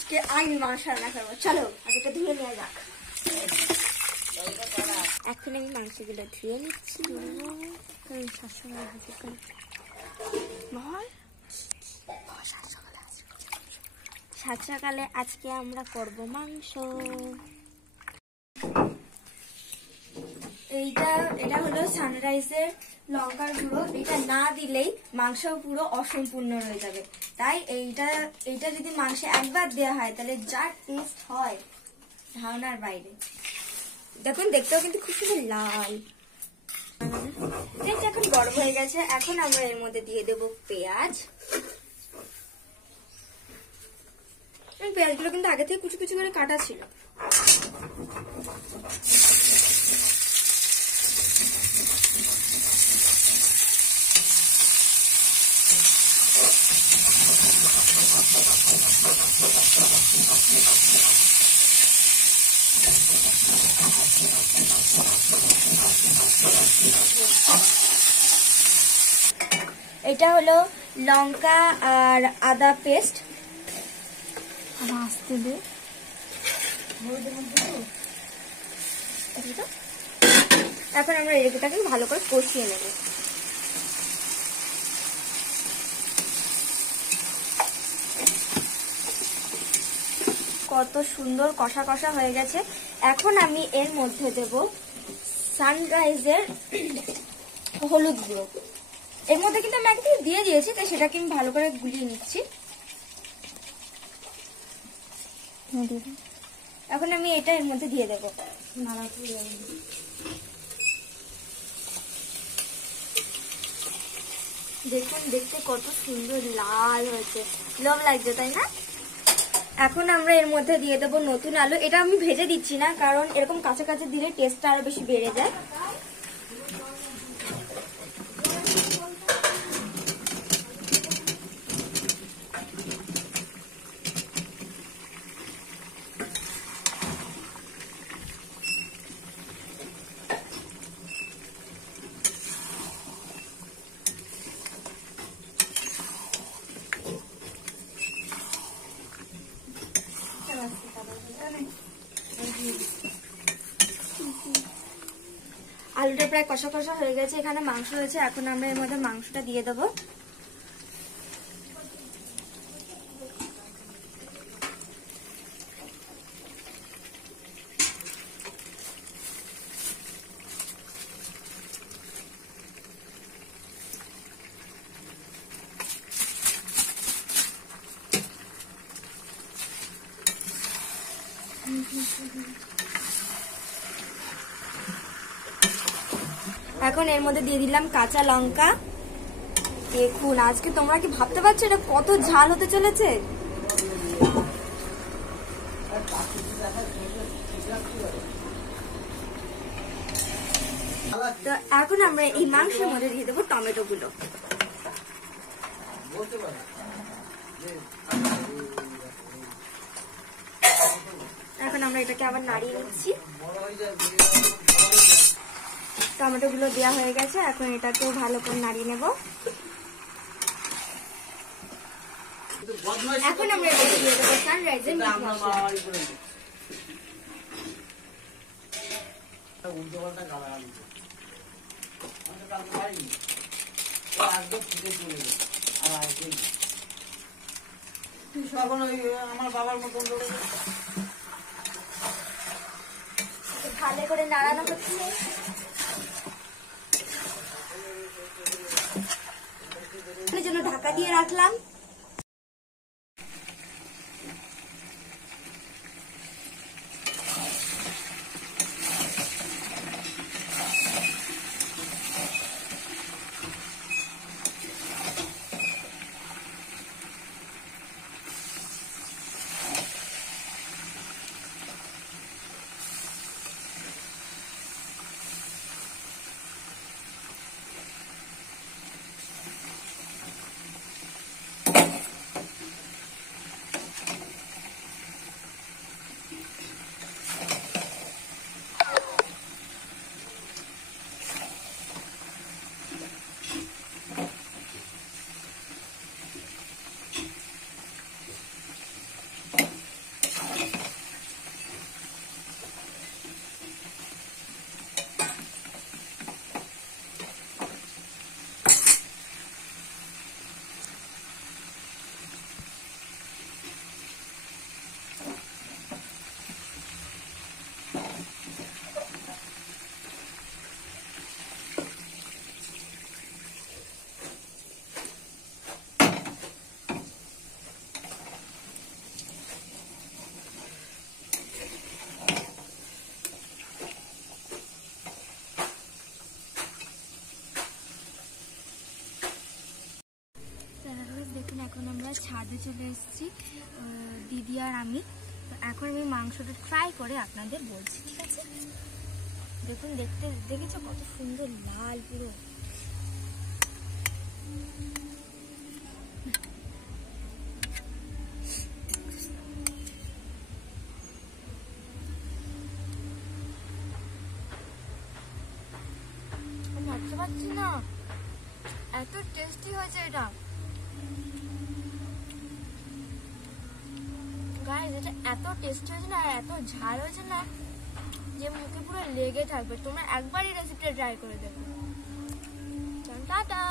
আজকে আমি মাংস রান্না করবো। চলো আগেটা ধুয়ে নেওয়া যাক। এখন আমি মাংসগুলো ধুয়ে নিচ্ছি। সাত সকালে আজকে আমরা করব মাংস। এটা হলো সানরাইজের লঙ্কার গুঁড়ো। এটা না দিলেই মাংস পুরো অসম্পূর্ণ রয়ে যাবে, তাই এইটা যদি মাংসে একবার দেওয়া হয় তাহলে যা টেস্ট হয় ধারণার বাইরে। দেখুন দেখতেও কিন্তু খুব সুন্দর লাল। এখন গরম হয়ে গেছে, এখন আমরা এর মধ্যে দিয়ে দেব পেঁয়াজ। পেঁয়াজগুলো কিন্তু আগে থেকে কুচি কুচি করে কাটা ছিল। এটা হলো লঙ্কা আর আদা পেস্ট। এখন আমরা এটাকে ভালো করে কষিয়ে নেব। কত সুন্দর কষা কষা হয়ে গেছে। এখন আমি এর মধ্যে দেব সানরাইজের হলুদ গুঁড়ো। এর মধ্যে কিন্তু আমি একদিন দিয়ে দিয়েছি, তাই সেটাকে আমি ভালো করে গুলিয়ে নিচ্ছি। এখন আমি এটা এর মধ্যে দিয়ে দেবো। দেখুন দেখতে কত সুন্দর লাল হয়েছে, লোভ লাগছে তাই না? এখন আমরা এর মধ্যে দিয়ে দেবো নতুন আলু। এটা আমি ভেজে দিচ্ছি না, কারণ এরকম কাছে কাছে দিলে টেস্টটা আরো বেশি বেড়ে যায়। আলুটা প্রায় কষা কষা হয়ে গেছে, এখানে মাংস রয়েছে। এখন আমরা এর মধ্যে মাংসটা দিয়ে দেবো। এখন এর মধ্যে দিয়ে দিলাম কাঁচা লঙ্কা। দেখুন আজকে তোমরা কি ভাবতে পারছো এটা কত ঝাল হতে চলেছে? তো এখন আমরা এই মাংসের মধ্যে দিয়ে দেবো টমেটো গুলো। এখন আমরা এটাকে আবার নাড়িয়ে নিচ্ছি। টমেটো গুলো দেওয়া হয়ে গেছে, এখন এটাকেও ভালো করে নাড়িয়ে নেব। এখন আমরা এটা দিয়ে দেবো সানরাইজের মিট মশলা। ভালো করে নাড়ানো হচ্ছে। জন্য ঢাকা দিয়ে রাখলাম। ছাদে চলে এসেছি দিদি আর আমি। তো এখন আমি মাংসটা ট্রাই করে আপনাদের বলছি, ঠিক আছে? দেখুন, দেখেছো কত সুন্দর লাল পুরো। ভাবতে পারছি না এত টেস্টি হয়েছে এটা। গাইস, এটা এত টেস্টি হয়েছে না, এত ঝাল হয়েছে না যে মুখে পুরো লেগে থাকবে। তোমরা একবার এই রেসিপিটা ট্রাই করে দেখো। টাটা।